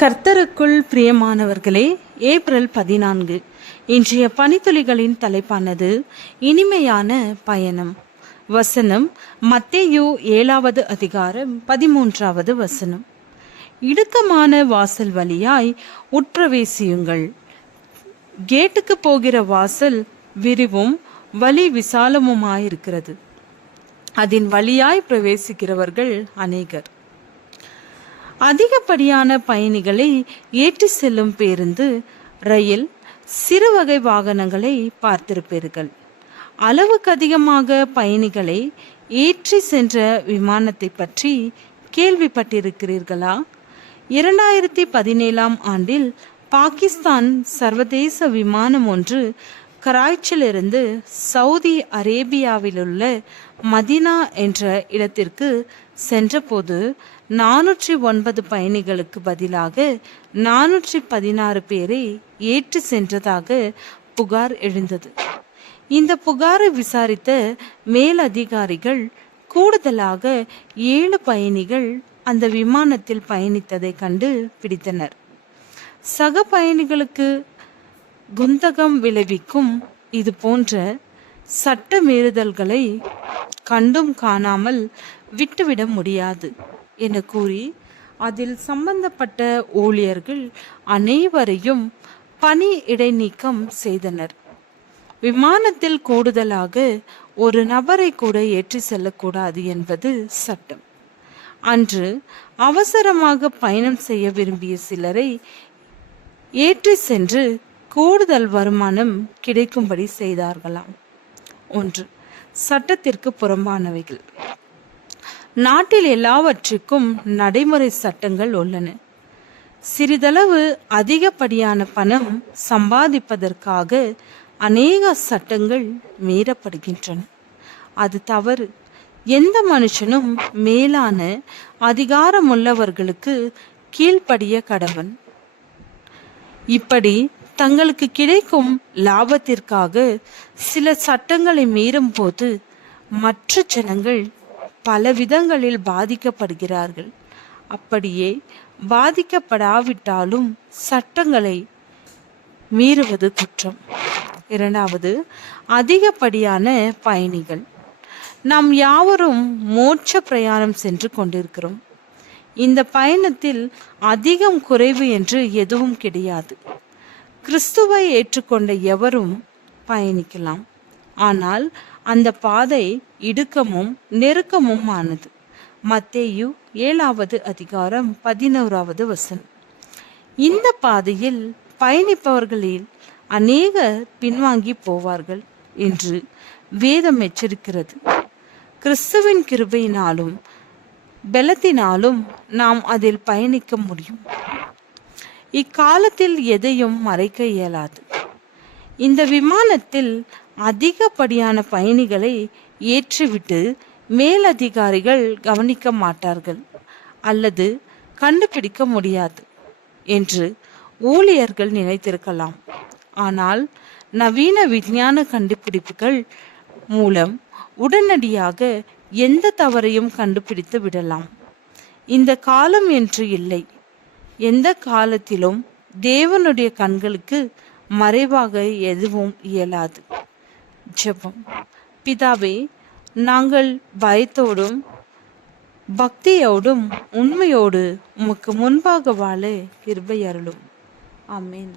கர்த்தருக்குள் பிரியமானவர்களே, ஏப்ரல் 14 இன்றைய பனித்துளிகளின் தலைப்பானது இனிமையான பயணம். வசனம் மத்தேயு 7வது அதிகாரம் 13வது வசனம். இடுக்கமான வாசல் வழியாய் உட்பிரவேசியுங்கள். கேட்டுக்கு போகிற வாசல் விரிவும் வழி விசாலமுமாயிருக்கிறது. அதன் வழியாய் பிரவேசிக்கிறவர்கள் அநேகர். அதிகப்படியான பயணிகளை ஏற்றி செல்லும் பேருந்து, ரயில், சிறு வகை வாகனங்களை பார்த்திருப்பீர்கள். அளவுக்கு அதிகமாக பயணிகளை ஏற்றி சென்ற விமானத்தை பற்றி கேள்விப்பட்டிருக்கிறீர்களா? 2017 ஆண்டில் பாகிஸ்தான் சர்வதேச விமானம் ஒன்று கராச்சியிலிருந்து சவுதி அரேபியாவிலுள்ள மதீனா என்ற இடத்திற்கு சென்றபோது 409 பயணிகளுக்கு பதிலாக 416 பேரை ஏற்றி சென்றதாக புகார் எழுந்தது. இந்த புகாரை விசாரித்த மேலதிகாரிகள் கூடுதலாக 7 பயணிகள் அந்த விமானத்தில் பயணித்ததை கண்டு பிடித்தனர். சக பயணிகளுக்கு குந்தகம் விளைவிக்கும் இது போன்ற சட்ட மீறுதல்களை கண்டும் காணாமல் விட்டுவிட முடியாது என கூறி அதில் சம்பந்தப்பட்ட ஊழியர்கள் அனைவரையும் பணி இடைநீக்கம் செய்தனர். விமானத்தில் கூடுதலாக ஒரு நபரை கூட ஏற்றி செல்லக்கூடாது என்பது சட்டம். அன்று அவசரமாக பயணம் செய்ய விரும்பிய சிலரை ஏற்றி சென்று கூடுதல் வருமானம் கிடைக்கும்படி செய்தார்களாம். 1. சட்டத்திற்கு புறம்பானவைகள். நாட்டில் எல்லாவற்றுக்கும் நடைமுறை சட்டங்கள் உள்ளன. சிறிதளவு அதிகப்படியான பணம் சம்பாதிப்பதற்காக அநேக சட்டங்கள் மீறப்படுகின்றன. அது தவறு. எந்த மனுஷனும் மேலான அதிகாரமுள்ளவர்களுக்கு கீழ்ப்படிய கடவன். இப்படி தங்களுக்கு கிடைக்கும் லாபத்திற்காக சில சட்டங்களை மீறும் போது மற்ற ஜனங்கள் பல விதங்களில் பாதிக்கப்படுகிறார்கள். அப்படியே பாதிக்கப்படாவிட்டாலும் சட்டங்களை மீறுவது குற்றம். 2. அதிகப்படியான பயணிகள். நாம் யாவரும் மோட்ச பிரயாணம் சென்று கொண்டிருக்கிறோம். இந்த பயணத்தில் அதிகம் குறைவு என்று எதுவும் கிடையாது. கிறிஸ்துவை ஏற்றுக்கொண்ட எவரும் பயணிக்கலாம். ஆனால் அந்த பாதை இடுக்கமும் நெருக்கமும் ஆனது. மத்தேயு 7வது அதிகாரம் 11வது வசனம். இந்த பாதையில் பயணிப்பவர்களில் அநேகர் பின்வாங்கி போவார்கள் என்று வேதம் எச்சரிக்கிறது. கிறிஸ்துவின் கிருபையினாலும் பலத்தினாலும் நாம் அதில் பயணிக்க முடியும். இக்காலத்தில் எதையும் மறைக்க இயலாது. இந்த விமானத்தில் அதிகப்படியான பயணிகளை ஏற்றிவிட்டு மேலதிகாரிகள் கவனிக்க மாட்டார்கள் அல்லது கண்டுபிடிக்க முடியாது என்று ஊழியர்கள் நினைத்திருக்கலாம். ஆனால் நவீன விஞ்ஞான கண்டுபிடிப்புகள் மூலம் உடனடியாக எந்த தவறையும் கண்டுபிடித்து விடலாம். இந்த காலம் என்று இல்லை. எந்த காலத்திலும் தேவனுடைய கண்களுக்கு மறைவாக எதுவும் இயலாது. ஜெபம். பிதாவே, நாங்கள் பயத்தோடும் பக்தியோடும் உண்மையோடு உமக்கு முன்பாக வாழ கிருபை அருளும். ஆமென்.